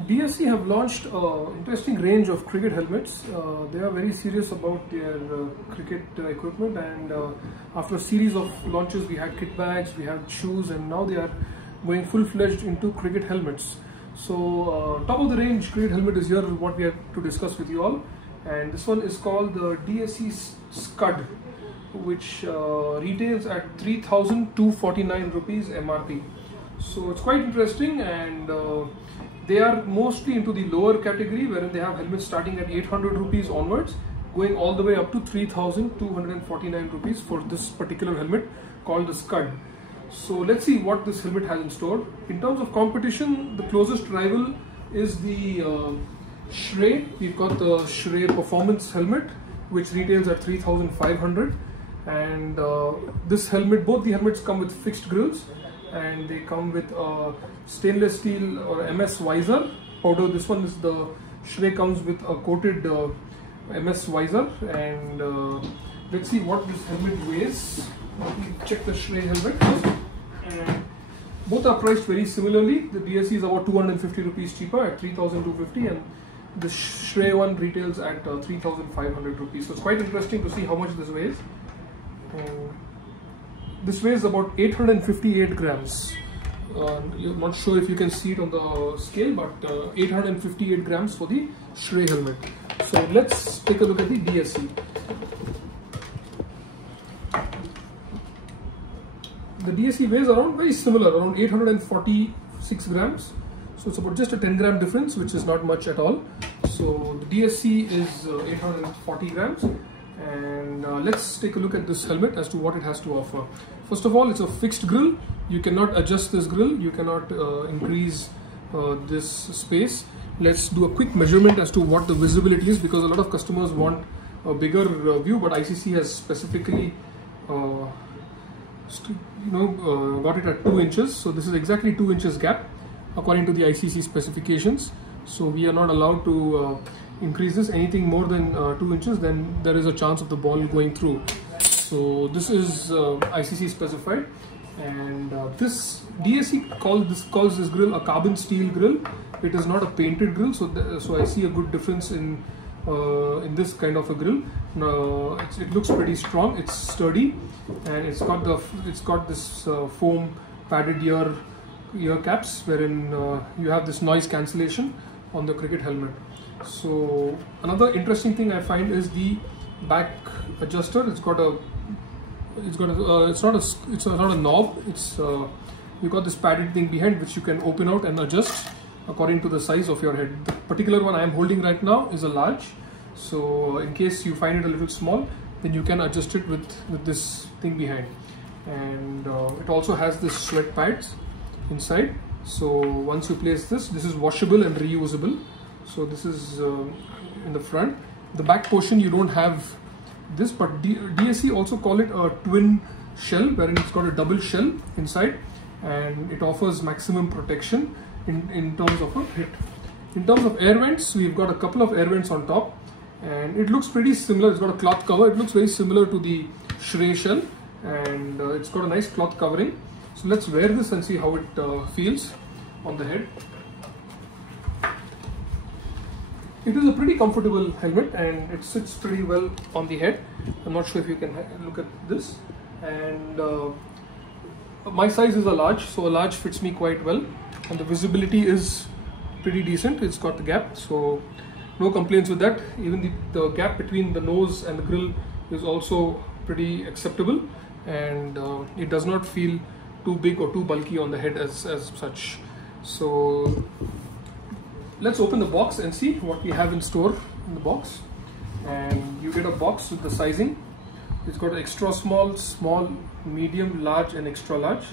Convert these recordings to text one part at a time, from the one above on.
DSC have launched an interesting range of cricket helmets. They are very serious about their cricket equipment, and after a series of launches we had kit bags, we had shoes, and now they are going full-fledged into cricket helmets. So top of the range cricket helmet is here, what we have to discuss with you all, and this one is called the DSC Scud, which retails at 3,249 rupees MRP. So it's quite interesting, and they are mostly into the lower category, wherein they have helmets starting at 800 rupees onwards, going all the way up to 3,249 rupees for this particular helmet called the Scud. So let's see what this helmet has in store. In terms of competition, the closest rival is the Shrey. We've got the Shrey Performance helmet, which retails at 3,500, and this helmet, both the helmets come with fixed grills, and they come with a stainless steel or MS visor. Although this one is the Shrey comes with a coated MS visor, and let's see what this helmet weighs. Let me check the Shrey helmet first. And both are priced very similarly. The DSC is about 250 rupees cheaper at 3,250, and the Shrey one retails at 3,500 rupees. So it's quite interesting to see how much this weighs. This weighs about 858 grams. I'm not sure if you can see it on the scale, but 858 grams for the Shrey helmet. So let's take a look at the DSC. The DSC weighs around very similar, around 846 grams. So it's about just a 10 gram difference, which is not much at all. So the DSC is 840 grams. And let's take a look at this helmet as to what it has to offer. First of all, it's a fixed grill. You cannot adjust this grill. You cannot increase this space. Let's do a quick measurement as to what the visibility is, because a lot of customers want a bigger view, but ICC has specifically got it at 2 inches. So this is exactly 2 inches gap according to the ICC specifications. So we are not allowed to increase this anything more than 2 inches, then there is a chance of the ball going through. So this is ICC specified, and this DSC calls this grill a carbon steel grill. It is not a painted grill, so I see a good difference in this kind of a grill. It looks pretty strong. It's sturdy, and it's got this foam padded ear caps, wherein you have this noise cancellation on the cricket helmet. So another interesting thing I find is the back adjuster. It's not a knob. You got this padded thing behind, which you can open out and adjust according to the size of your head. The particular one I am holding right now is a large. So in case you find it a little small, then you can adjust it with this thing behind. And it also has this sweat pads inside. So once you place this is washable and reusable. So this is in the front. The back portion you don't have this, but DSC also call it a twin shell, wherein it's got a double shell inside, and it offers maximum protection in terms of a hit. In terms of air vents, we've got a couple of air vents on top, and it looks pretty similar. It's got a cloth cover. It looks very similar to the Shrey shell, and it's got a nice cloth covering. So let's wear this and see how it feels on the head. It is a pretty comfortable helmet, and it sits pretty well on the head. I'm not sure if you can look at this, and my size is a large, so a large fits me quite well, and the visibility is pretty decent. It's got the gap, so no complaints with that. Even the gap between the nose and the grill is also pretty acceptable, and it does not feel too big or too bulky on the head as such. So let's open the box and see what we have in store in the box. And you get a box with the sizing. It's got extra small, small, medium, large, and extra large.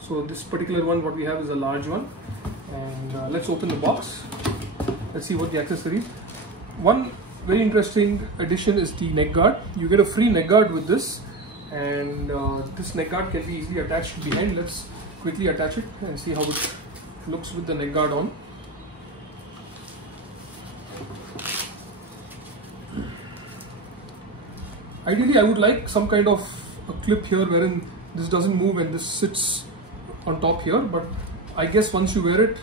So this particular one, what we have is a large one. And let's open the box. Let's see what the accessories. One very interesting addition is the neck guard. You get a free neck guard with this, and this neck guard can be easily attached behind. Let's quickly attach it and see how it looks with the neck guard on. Ideally, I would like some kind of a clip here wherein this doesn't move and this sits on top here, but I guess once you wear it,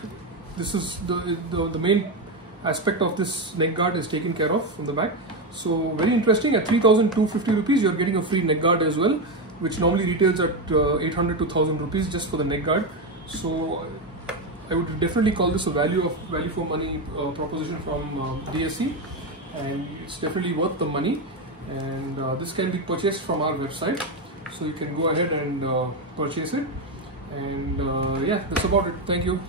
this is the main aspect of this neck guard is taken care of from the back. So very interesting. At 3,250 rupees, you're getting a free neck guard as well, which normally retails at 800 to 1,000 rupees just for the neck guard. So I would definitely call this a value for money proposition from DSC, and it's definitely worth the money. And this can be purchased from our website, so you can go ahead and purchase it. And yeah, that's about it. Thank you.